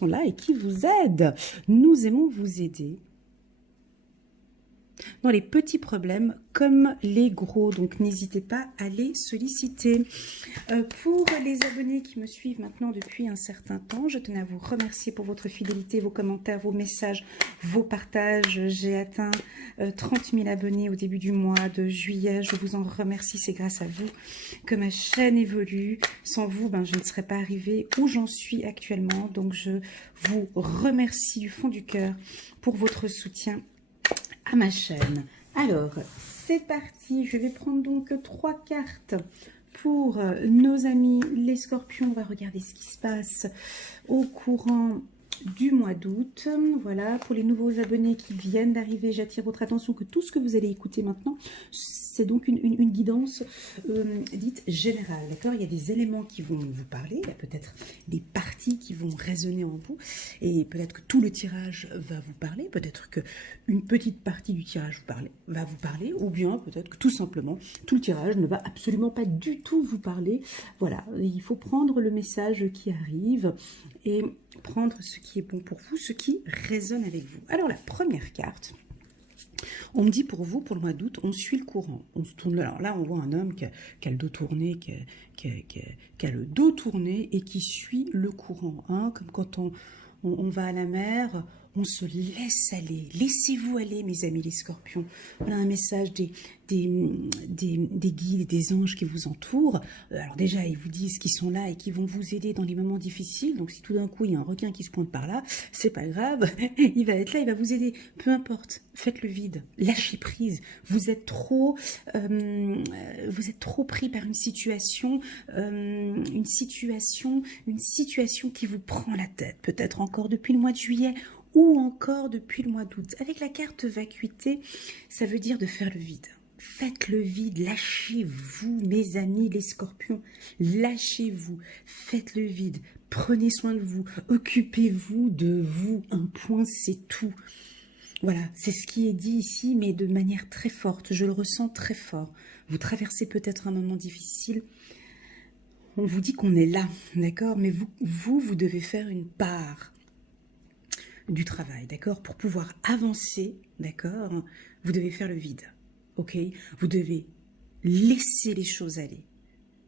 sont là et qui vous aident. Nous aimons vous aider dans les petits problèmes comme les gros, donc n'hésitez pas à les solliciter. Pour les abonnés qui me suivent maintenant depuis un certain temps, je tenais à vous remercier pour votre fidélité, vos commentaires, vos messages, vos partages. J'ai atteint 30 000 abonnés au début du mois de juillet. Je vous en remercie, c'est grâce à vous que ma chaîne évolue. Sans vous, je ne serais pas arrivée où j'en suis actuellement. Donc je vous remercie du fond du cœur pour votre soutien à ma chaîne. Alors, c'est parti. Je vais prendre donc 3 cartes pour nos amis les scorpions. On va regarder ce qui se passe au courant du mois d'août. Voilà, pour les nouveaux abonnés qui viennent d'arriver, j'attire votre attention que tout ce que vous allez écouter maintenant, c'est donc une guidance dite générale, d'accord? Il y a des éléments qui vont vous parler, il y a peut-être des parties qui vont résonner en vous, et peut-être que tout le tirage va vous parler, peut-être qu'une petite partie du tirage va vous parler, ou bien peut-être que tout simplement, tout le tirage ne va absolument pas du tout vous parler. Voilà, il faut prendre le message qui arrive, et prendre ce qui est bon pour vous, ce qui résonne avec vous. Alors la première carte, on me dit pour vous, pour le mois d'août, on suit le courant. On se tourne. Alors là, on voit un homme qui a le dos tourné, qui a le dos tourné et qui suit le courant. Hein, comme quand on va à la mer, on se laisse aller. Laissez-vous aller, mes amis les scorpions. Voilà un message des guides et des anges qui vous entourent. Alors déjà, ils vous disent qu'ils sont là et qu'ils vont vous aider dans les moments difficiles. Donc si tout d'un coup, il y a un requin qui se pointe par là, c'est pas grave. Il va être là, il va vous aider. Peu importe, faites le vide. Lâchez prise. Vous êtes trop pris par une situation qui vous prend la tête. Peut-être encore depuis le mois de juillet, ou encore depuis le mois d'août. Avec la carte vacuité, ça veut dire de faire le vide. Faites le vide, lâchez-vous, mes amis les scorpions, lâchez-vous, faites le vide, prenez soin de vous, occupez-vous de vous, un point c'est tout. Voilà, c'est ce qui est dit ici, mais de manière très forte, je le ressens très fort. Vous traversez peut-être un moment difficile, on vous dit qu'on est là, d'accord, mais vous devez faire une part du travail, d'accord? Pour pouvoir avancer, d'accord? Vous devez faire le vide, ok? Vous devez laisser les choses aller,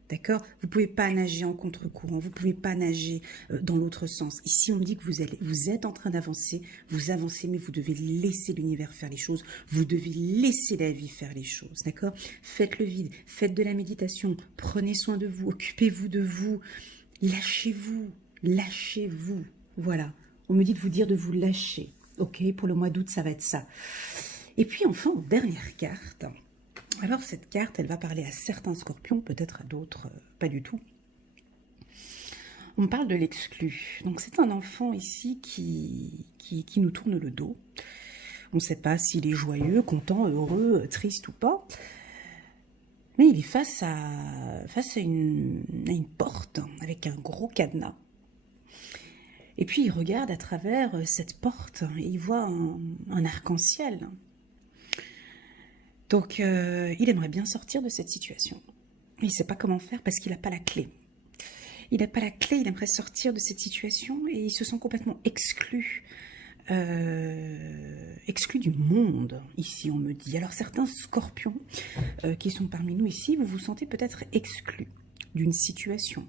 d'accord? Vous ne pouvez pas nager en contre-courant, vous ne pouvez pas nager dans l'autre sens. Ici, on me dit que vous êtes en train d'avancer, vous avancez, mais vous devez laisser l'univers faire les choses, vous devez laisser la vie faire les choses, d'accord? Faites le vide, faites de la méditation, prenez soin de vous, occupez-vous de vous, lâchez-vous, voilà. On me dit de vous dire de vous lâcher. Ok, pour le mois d'août, ça va être ça. Et puis enfin, dernière carte. Alors cette carte, elle va parler à certains scorpions, peut-être à d'autres, pas du tout. On me parle de l'exclu. Donc c'est un enfant ici qui nous tourne le dos. On ne sait pas s'il est joyeux, content, heureux, triste ou pas. Mais il est face à une porte avec un gros cadenas. Et puis il regarde à travers cette porte et il voit un arc-en-ciel. Donc il aimerait bien sortir de cette situation. Il ne sait pas comment faire parce qu'il n'a pas la clé. Il n'a pas la clé, il aimerait sortir de cette situation et il se sent complètement exclu. Exclu du monde, ici on me dit. Alors certains scorpions qui sont parmi nous ici, vous vous sentez peut-être exclu d'une situation,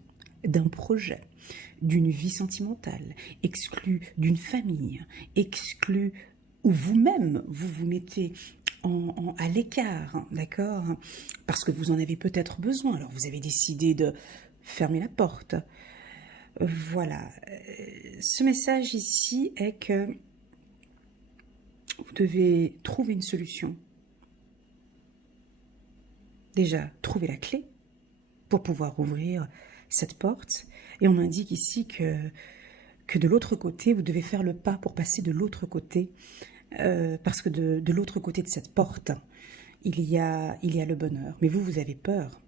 d'un projet, d'une vie sentimentale, exclu d'une famille, exclu, ou vous-même, vous vous mettez à l'écart, d'accord? Parce que vous en avez peut-être besoin. Alors vous avez décidé de fermer la porte. Voilà. Ce message ici est que vous devez trouver une solution. Déjà, trouver la clé pour pouvoir ouvrir cette porte. Et on m'indique ici que de l'autre côté, vous devez faire le pas pour passer de l'autre côté. Parce que de l'autre côté de cette porte, il y a le bonheur. Mais vous avez peur.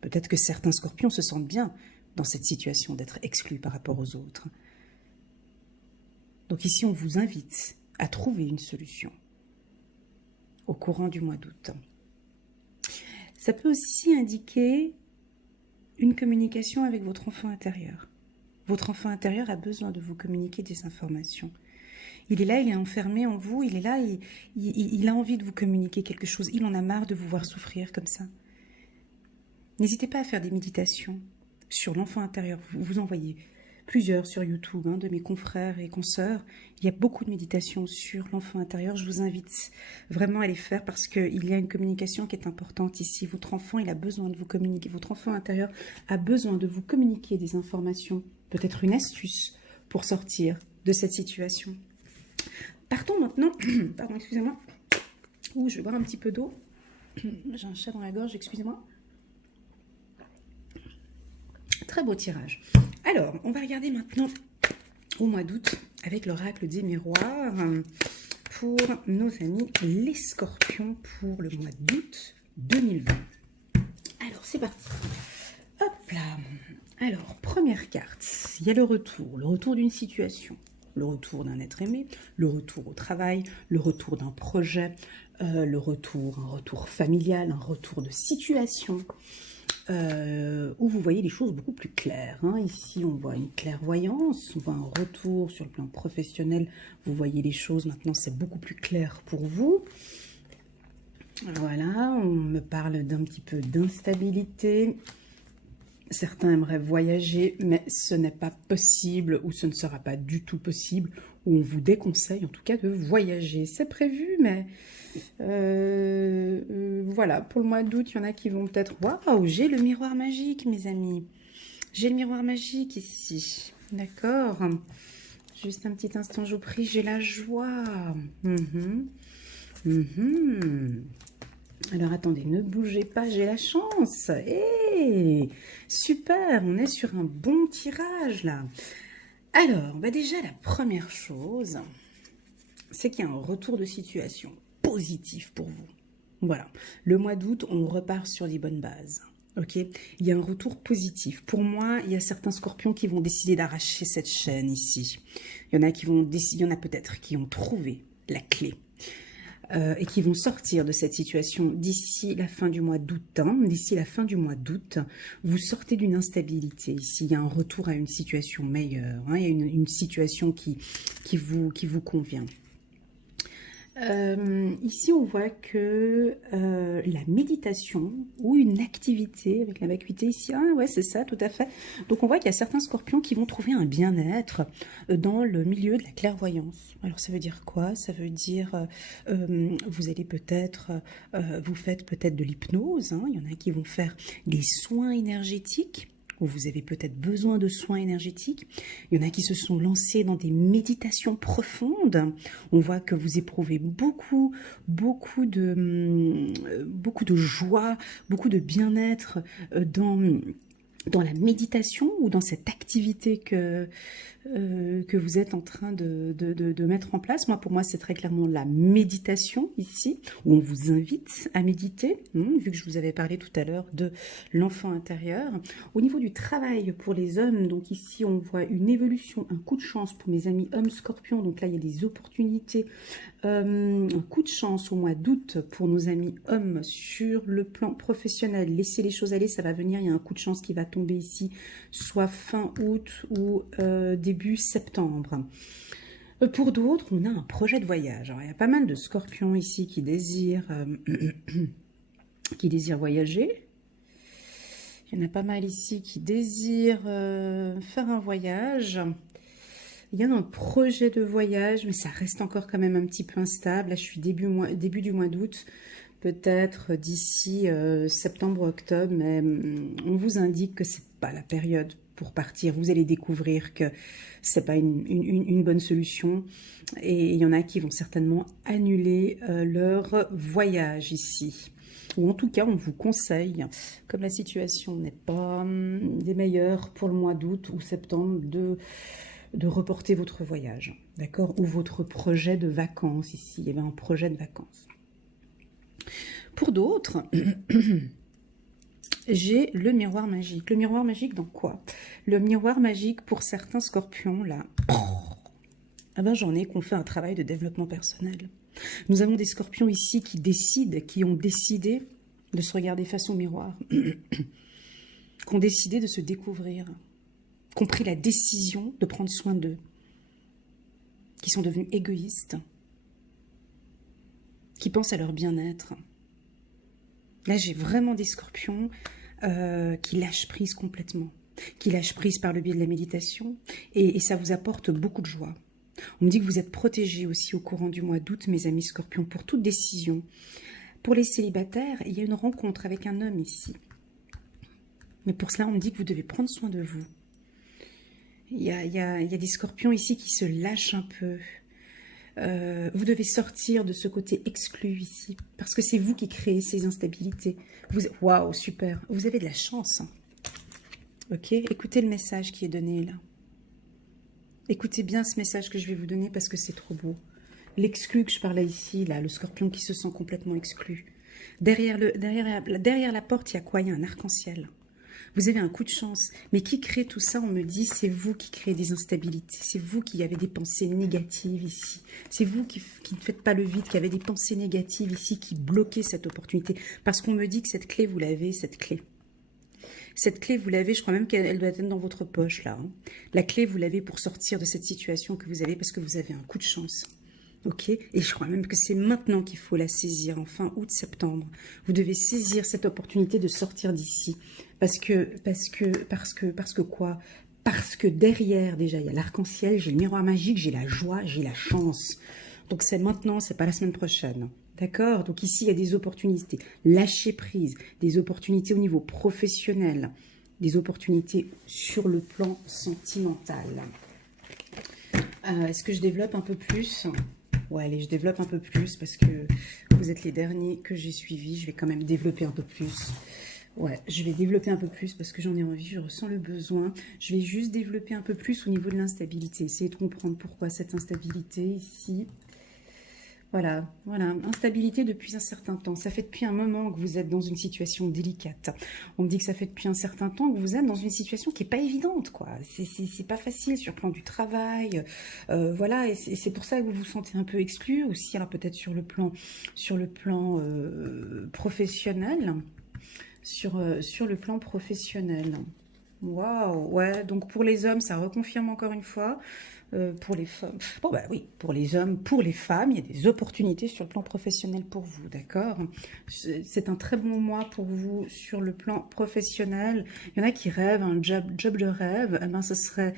Peut-être que certains scorpions se sentent bien dans cette situation d'être exclus par rapport aux autres. Donc ici, on vous invite à trouver une solution au courant du mois d'août. Ça peut aussi indiquer une communication avec votre enfant intérieur. Votre enfant intérieur a besoin de vous communiquer des informations. Il est là, il est enfermé en vous, il est là, il a envie de vous communiquer quelque chose. Il en a marre de vous voir souffrir comme ça. N'hésitez pas à faire des méditations sur l'enfant intérieur. Vous en voyez plusieurs sur YouTube, de mes confrères et consoeurs. Il y a beaucoup de méditations sur l'enfant intérieur. Je vous invite vraiment à les faire parce qu'il y a une communication qui est importante ici. Votre enfant, il a besoin de vous communiquer. Votre enfant intérieur a besoin de vous communiquer des informations, peut-être une astuce pour sortir de cette situation. Partons maintenant. Pardon, excusez-moi. Ouh, je vais boire un petit peu d'eau. J'ai un chat dans la gorge, excusez-moi. Très beau tirage. Alors, on va regarder maintenant au mois d'août avec l'oracle des miroirs pour nos amis les scorpions pour le mois d'août 2020. Alors, c'est parti. Hop là. Alors, première carte, il y a le retour d'une situation, le retour d'un être aimé, le retour au travail, le retour d'un projet, un retour familial, un retour de situation. Où vous voyez les choses beaucoup plus claires. Ici, on voit une clairvoyance, on voit un retour sur le plan professionnel. Vous voyez les choses, maintenant, c'est beaucoup plus clair pour vous. Voilà, on me parle d'un petit peu d'instabilité. Certains aimeraient voyager, mais ce n'est pas possible, ou ce ne sera pas du tout possible, ou on vous déconseille en tout cas de voyager. C'est prévu, mais... voilà, pour le mois d'août, il y en a qui vont peut-être... Waouh, j'ai le miroir magique, mes amis. J'ai le miroir magique ici. D'accord. Juste un petit instant, je vous prie, j'ai la joie. Alors, attendez, ne bougez pas, j'ai la chance. Hey, super, on est sur un bon tirage, là. Alors, déjà, la première chose, c'est qu'il y a un retour de situation positif pour vous. Voilà, le mois d'août, on repart sur les bonnes bases. Ok, il y a un retour positif. Pour moi, il y a certains scorpions qui vont décider d'arracher cette chaîne ici. Il y en a qui vont décider, il y en a peut-être qui ont trouvé la clé et qui vont sortir de cette situation d'ici la fin du mois d'août. D'ici la fin du mois d'août, vous sortez d'une instabilité. Ici, il y a un retour à une situation meilleure. Il y a une situation qui vous convient. Ici, on voit que la méditation ou une activité avec la vacuité ici, ouais, c'est ça, tout à fait. Donc, on voit qu'il y a certains scorpions qui vont trouver un bien-être dans le milieu de la clairvoyance. Alors, ça veut dire quoi? Ça veut dire, vous allez peut-être, vous faites peut-être de l'hypnose. Il y en a qui vont faire des soins énergétiques. Où vous avez peut-être besoin de soins énergétiques. Il y en a qui se sont lancés dans des méditations profondes. On voit que vous éprouvez beaucoup de joie, beaucoup de bien-être dans la méditation ou dans cette activité que vous êtes en train de mettre en place. Pour moi, c'est très clairement la méditation ici, où on vous invite à méditer, vu que je vous avais parlé tout à l'heure de l'enfant intérieur. Au niveau du travail pour les hommes, donc ici, on voit une évolution, un coup de chance pour mes amis hommes scorpions. Donc là, il y a des opportunités, un coup de chance au mois d'août pour nos amis hommes sur le plan professionnel. Laissez les choses aller, ça va venir. Il y a un coup de chance qui va tomber ici, soit fin août ou début septembre. Pour d'autres, on a un projet de voyage. Alors, il y a pas mal de scorpions ici qui désirent voyager. Il y en a pas mal ici qui désirent faire un voyage. Il y a un projet de voyage, mais ça reste encore quand même un petit peu instable. Là, je suis début du mois d'août, peut-être d'ici septembre-octobre, mais on vous indique que c'est pas la période pour partir. Vous allez découvrir que c'est pas une bonne solution, et il y en a qui vont certainement annuler leur voyage ici. Ou en tout cas, on vous conseille, comme la situation n'est pas des meilleures pour le mois d'août ou septembre, de reporter votre voyage, d'accord? Ou votre projet de vacances ici. Il y avait un projet de vacances. Pour d'autres, j'ai le miroir magique. Le miroir magique dans quoi? Le miroir magique pour certains scorpions, là, j'en ai qu'on fait un travail de développement personnel. Nous avons des scorpions ici qui ont décidé de se regarder face au miroir, qui ont décidé de se découvrir. qui ont pris la décision de prendre soin d'eux, qui sont devenus égoïstes, qui pensent à leur bien-être. Là, j'ai vraiment des scorpions qui lâchent prise complètement, qui lâchent prise par le biais de la méditation, et ça vous apporte beaucoup de joie. On me dit que vous êtes protégés aussi au courant du mois d'août, mes amis scorpions, pour toute décision. Pour les célibataires, il y a une rencontre avec un homme ici. Mais pour cela, on me dit que vous devez prendre soin de vous. Il y a des scorpions ici qui se lâchent un peu. Vous devez sortir de ce côté exclu ici, parce que c'est vous qui créez ces instabilités. Waouh, super, vous avez de la chance. Ok, écoutez le message qui est donné là. Écoutez bien ce message que je vais vous donner parce que c'est trop beau. L'exclu que je parlais ici, là, le scorpion qui se sent complètement exclu. Derrière la porte, il y a quoi? Il y a un arc-en-ciel. Vous avez un coup de chance. Mais qui crée tout ça? On me dit, c'est vous qui créez des instabilités. C'est vous qui avez des pensées négatives ici. C'est vous qui ne faites pas le vide, qui avez des pensées négatives ici, qui bloquez cette opportunité. Parce qu'on me dit que cette clé, vous l'avez, cette clé. Cette clé, vous l'avez, je crois même qu'elle doit être dans votre poche, là. Hein. La clé, vous l'avez pour sortir de cette situation que vous avez, parce que vous avez un coup de chance. Ok, et je crois même que c'est maintenant qu'il faut la saisir, en fin août, septembre. Vous devez saisir cette opportunité de sortir d'ici. Parce que quoi? Parce que derrière, déjà, il y a l'arc-en-ciel, j'ai le miroir magique, j'ai la joie, j'ai la chance. Donc c'est maintenant, c'est pas la semaine prochaine. D'accord? Donc ici, il y a des opportunités. Lâcher prise, des opportunités au niveau professionnel, des opportunités sur le plan sentimental. Est-ce que je développe un peu plus? Ouais, allez, je développe un peu plus parce que vous êtes les derniers que j'ai suivis. Je vais quand même développer un peu plus. Ouais, je vais développer un peu plus parce que j'en ai envie, je ressens le besoin. Je vais juste développer un peu plus au niveau de l'instabilité. Essayez de comprendre pourquoi cette instabilité ici. Voilà, instabilité depuis un certain temps. Ça fait depuis un moment que vous êtes dans une situation délicate. On me dit que ça fait depuis un certain temps que vous êtes dans une situation qui n'est pas évidente, quoi. C'est pas facile sur le plan du travail. Voilà, et c'est pour ça que vous vous sentez un peu exclu aussi. Alors peut-être sur le plan professionnel. Sur le plan professionnel. Waouh, ouais, donc pour les hommes, ça reconfirme encore une fois. Pour les femmes, bon bah oui, pour les hommes, pour les femmes, il y a des opportunités sur le plan professionnel pour vous, d'accord? C'est un très bon mois pour vous sur le plan professionnel. Il y en a qui rêvent, un job de rêve, eh ben ce serait...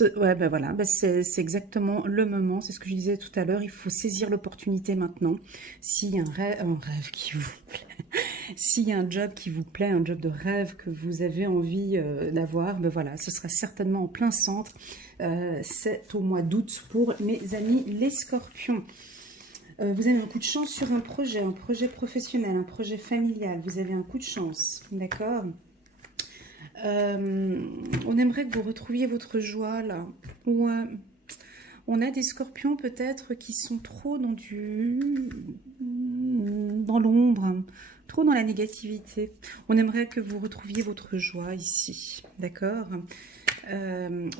ouais, ben voilà, ben c'est exactement le moment, c'est ce que je disais tout à l'heure, il faut saisir l'opportunité maintenant. S'il y a un rêve qui vous plaît, s'il y a un job qui vous plaît, un job de rêve que vous avez envie d'avoir, ben voilà, ce sera certainement en plein centre. C'est au mois d'août pour mes amis les scorpions. Vous avez un coup de chance sur un projet professionnel, un projet familial. Vous avez un coup de chance, d'accord? On aimerait que vous retrouviez votre joie, là. Ouais. On a des scorpions, peut-être, qui sont trop dans l'ombre, trop dans la négativité. On aimerait que vous retrouviez votre joie ici, d'accord?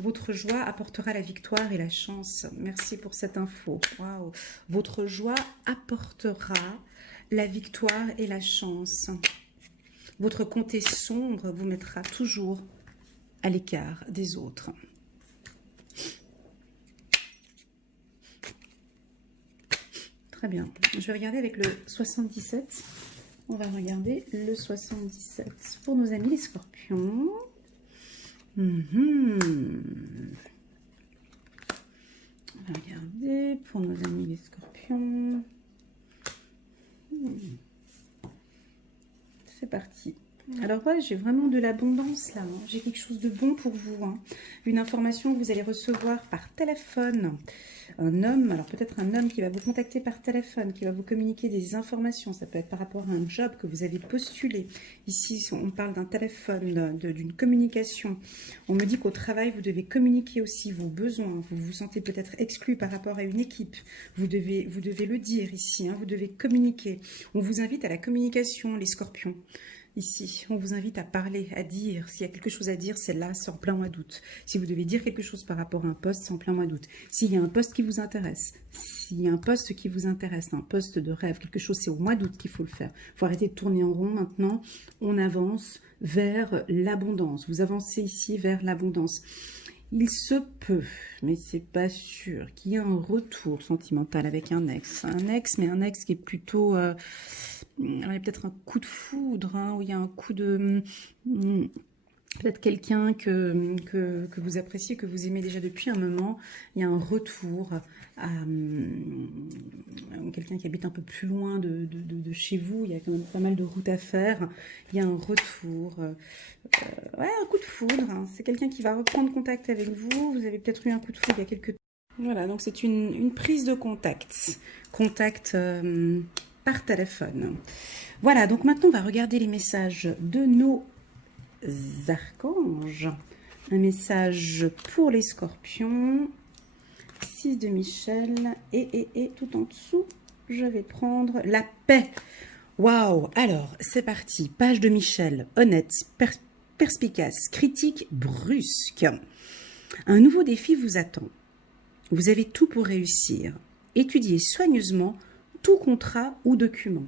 Votre joie apportera la victoire et la chance. Merci pour cette info. Waouh. Votre joie apportera la victoire et la chance. Votre comté sombre vous mettra toujours à l'écart des autres. Très bien. Je vais regarder avec le 77. On va regarder le 77 pour nos amis les scorpions. On va regarder pour nos amis les scorpions. C'est parti. Alors ouais, j'ai vraiment de l'abondance là. Hein. J'ai quelque chose de bon pour vous. Hein. Une information que vous allez recevoir par téléphone. Un homme, alors peut-être un homme qui va vous contacter par téléphone, qui va vous communiquer des informations. Ça peut être par rapport à un job que vous avez postulé. Ici, on parle d'un téléphone, d'une communication. On me dit qu'au travail, vous devez communiquer aussi vos besoins. Vous vous sentez peut-être exclu par rapport à une équipe. Vous devez le dire ici. Hein. Vous devez communiquer. On vous invite à la communication, les scorpions. Ici, on vous invite à parler, à dire. S'il y a quelque chose à dire, c'est là, c'est en plein mois d'août. Si vous devez dire quelque chose par rapport à un poste, c'est en plein mois d'août. S'il y a un poste qui vous intéresse, un poste de rêve, quelque chose, c'est au mois d'août qu'il faut le faire. Il faut arrêter de tourner en rond maintenant. On avance vers l'abondance. Vous avancez ici vers l'abondance. Il se peut, mais c'est pas sûr, qu'il y ait un retour sentimental avec un ex. Un ex, mais un ex qui est plutôt... alors, il y a peut-être un coup de foudre, hein, où il y a un coup de... peut-être quelqu'un que vous appréciez, que vous aimez déjà depuis un moment. Il y a un retour à quelqu'un qui habite un peu plus loin de chez vous. Il y a quand même pas mal de routes à faire. Il y a un retour. Ouais, un coup de foudre. Hein. C'est quelqu'un qui va reprendre contact avec vous. Vous avez peut-être eu un coup de foudre il y a quelques temps. Voilà, donc c'est une prise de contact. Contact par téléphone. Voilà, donc maintenant on va regarder les messages de nos archanges. Un message pour les scorpions. 6 de Michel. Et tout en dessous, je vais prendre la paix. Waouh! Alors, c'est parti. Page de Michel. Honnête, perspicace, critique, brusque. Un nouveau défi vous attend. Vous avez tout pour réussir. Étudiez soigneusement tout contrat ou document.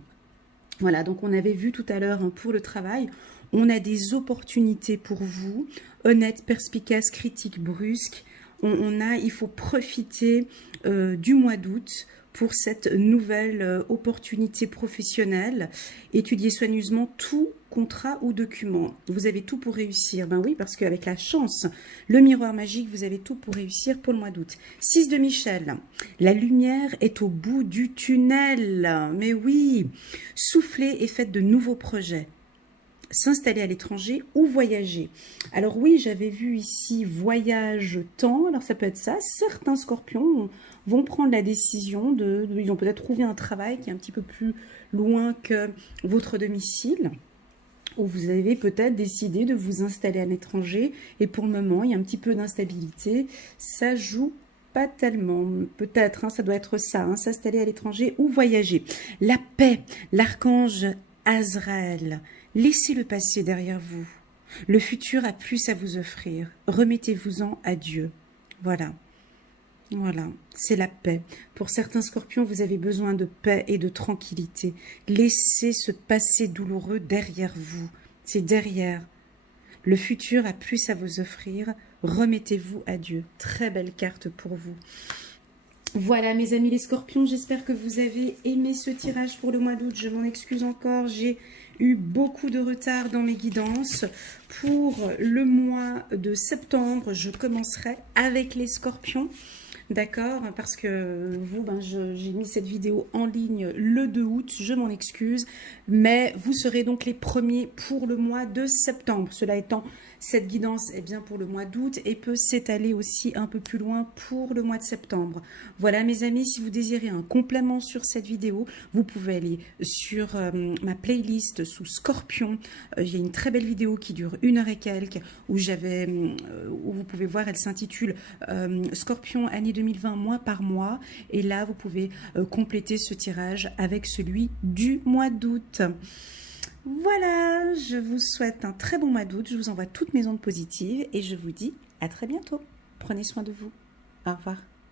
Voilà, donc on avait vu tout à l'heure pour le travail, on a des opportunités pour vous, honnête, perspicace, critique, brusque. Il faut profiter du mois d'août pour cette nouvelle opportunité professionnelle. Étudiez soigneusement tout contrat ou document. Vous avez tout pour réussir. Ben oui, parce qu'avec la chance, le miroir magique, vous avez tout pour réussir pour le mois d'août. 6 de Michel. La lumière est au bout du tunnel. Mais oui, soufflez et faites de nouveaux projets. S'installer à l'étranger ou voyager. Alors oui, j'avais vu ici voyage-temps, alors ça peut être ça. Certains scorpions vont prendre la décision ils ont peut-être trouvé un travail qui est un petit peu plus loin que votre domicile, ou vous avez peut-être décidé de vous installer à l'étranger, et pour le moment, il y a un petit peu d'instabilité. Ça joue pas tellement, peut-être, hein, ça doit être ça, hein, s'installer à l'étranger ou voyager. La paix, l'archange Azraël. Laissez le passé derrière vous. Le futur a plus à vous offrir. Remettez-vous-en à Dieu. Voilà. Voilà, c'est la paix. Pour certains scorpions, vous avez besoin de paix et de tranquillité. Laissez ce passé douloureux derrière vous. C'est derrière. Le futur a plus à vous offrir. Remettez-vous à Dieu. Très belle carte pour vous. Voilà mes amis les scorpions, j'espère que vous avez aimé ce tirage pour le mois d'août. Je m'en excuse encore, j'ai eu beaucoup de retard dans mes guidances. Pour le mois de septembre, je commencerai avec les scorpions. D'accord, parce que vous, j'ai mis cette vidéo en ligne le 2 août, je m'en excuse, mais vous serez donc les premiers pour le mois de septembre. Cela étant, cette guidance est bien pour le mois d'août et peut s'étaler aussi un peu plus loin pour le mois de septembre. Voilà mes amis, si vous désirez un complément sur cette vidéo, vous pouvez aller sur ma playlist sous Scorpion. Il y a une très belle vidéo qui dure 1 heure et quelques, où vous pouvez voir, elle s'intitule Scorpion année 2020 mois par mois, et là vous pouvez compléter ce tirage avec celui du mois d'août. Voilà, je vous souhaite un très bon mois d'août, je vous envoie toutes mes ondes positives et je vous dis à très bientôt. Prenez soin de vous. Au revoir.